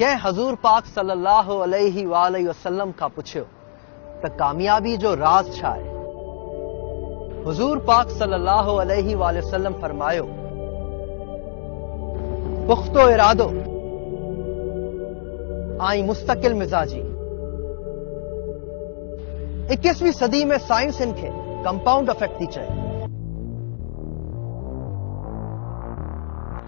कंहिं हज़ूर पाक सल्लल्लाहु अलैहि वसल्लम खां पुछियो त कामयाबी जो राज़ छा आहे। हुज़ूर पाक सल्लल्लाहु अलैहि वसल्लम फरमायो, पुख्तो इरादो ऐं मुस्तकिल मिज़ाजी। 21वीं सदी में साइंस इनखे कंपाउंड इफेक्ट थी चए।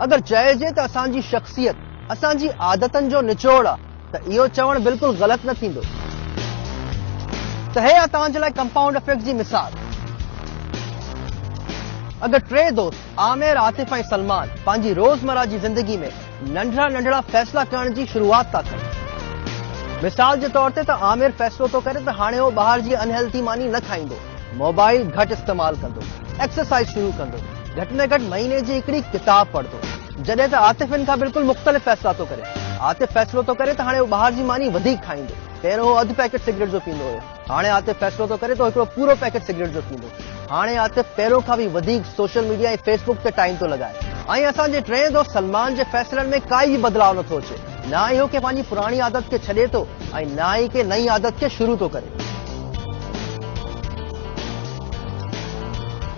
अगर चइजे त असांजी शख्सियत असांजी आदतन जो निचोड़ आहे त इहो चवण बिल्कुल गलत न थींदो। त हे तव्हांजे लाइ कंपाउंड इफेक्ट जी मिसाल। अगर टे दोस्त आमिर, आतिफ ऐं सलमान पंहिंजी रोजमर्रा जी जिंदगी में नंढड़ा नंढड़ा फैसला करण जी शुरूआत था कनि। मिसाल जे तौर ते त आमिर फैसलो थो करे त हाणे उहो ॿाहिरि जी अनहेल्थी मानी न खाईंदो, मोबाइल घटि इस्तेमाल कंदो, एक्सरसाइज शुरू कंदो, घटि में घटि महीने जी हिकिड़ी किताब पढ़ंदो। जॾहिं त आतिफ इन खां बिल्कुल मुख़्तलिफ़ फैसला थो करे। आतिफ फैसलो थो करे त हाणे उहो ॿाहिरि जी मानी वधीक खाईंदो। पहिरियों उहो अधु पैकेट सिगरेट जो पींदो हुयो, हाणे आतिफ फैसलो थो करे त हिकिड़ो पूरो पैकेट सिगरेट जो पींदो। हाणे आतिफ पहिरियों खां बि वधीक सोशल मीडिया ऐं फेसबुक ते टाइम थो लॻाए। ऐं असांजे टे दोस्त सलमान जे फैसलनि में काई बि बदलाव नथो अचे। ना इहो के पंहिंजी पुराणी आदत खे छॾे थो ऐं ना ई के नई आदत खे शुरू थो करे।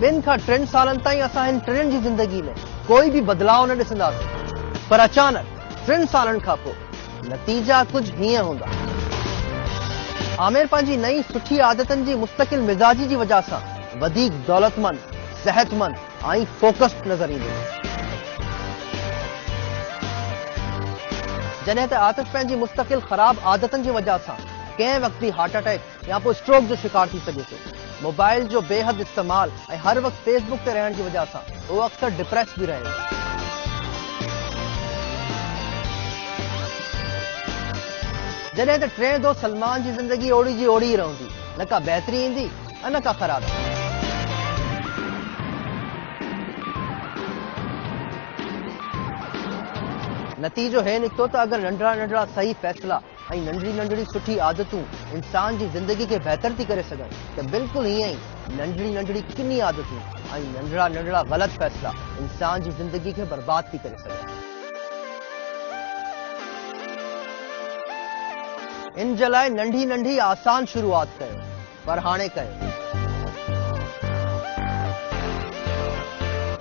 2 खां 3 सालनि ताईं असां हिन टिनि जी ज़िंदगी में कोई भी बदलाव न ॾिसंदासीं, पर अचानक 3 सालनि खां पोइ नतीजा कुछ हीअं हूंदा। आमिर पंहिंजी नई सुठी आदतनि जी मुस्तकिल मिज़ाजी जी वजह सां वधीक दौलतमंद, सेहतमंद ऐं फोकस्ड नज़र ईंदो। जॾहिं त आतिफ पंहिंजी मुस्तकिल ख़राब आदतनि जी वजह सां कंहिं वक़्त भी हार्ट अटैक या पोइ स्ट्रोक जो शिकार थी सघे थो। मोबाइल जो बेहद इस्तेमाल ऐं हर वक़्तु फेसबुक ते रहण जी वजह सां उहो अक्सर डिप्रेस भी रहे। जॾहिं त टे दोस्त सलमान जी ज़िंदगी ओड़ी जी ओड़ी रहंदी, न का बहितरी ईंदी ऐं न का ख़राबी। नतीजो हे निकितो त अगर नंढड़ा नंढड़ा सही फैसला ऐं नंढड़ी नंढड़ी सुठी आदतूं इंसान जी ज़िंदगी खे बहितर थी करे सघनि, त बिल्कुल ईअं ई नंढड़ी नंढड़ी किनी आदतूं ऐं नंढड़ा नंढड़ा ग़लत फैसला इंसान जी ज़िंदगी खे बर्बाद थी करे सघनि। इन जे लाइ नंढी नंढी आसान शुरूआत कयो, पर हाणे कयो।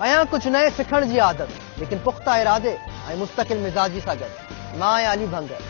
अयां कुछ नए सिखण जी आदत, लेकिन पुख्ता इरादे ऐं मुस्तकिल मिज़ाजी सां गॾु। मां आहियां अली भंगर।